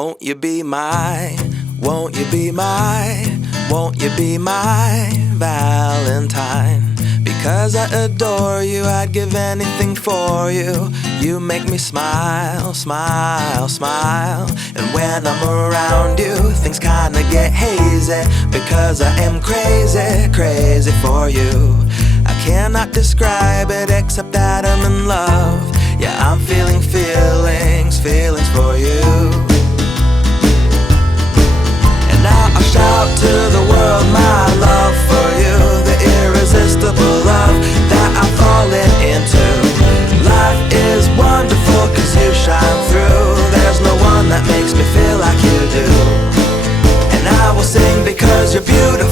Won't you be my, won't you be my, won't you be my Valentine? Because I adore you, I'd give anything for you. You make me smile, smile, smile. And when I'm around you, things kinda get hazy. Because I am crazy, crazy for you. I cannot describe it except that I'm in love. Yeah, I'm feeling feelings, feelings for you. And now I shout to the world my love for you, the irresistible love that I'm falling into. Life is wonderful cause you shine through. There's no one that makes me feel like you do. And I will sing because you're beautiful.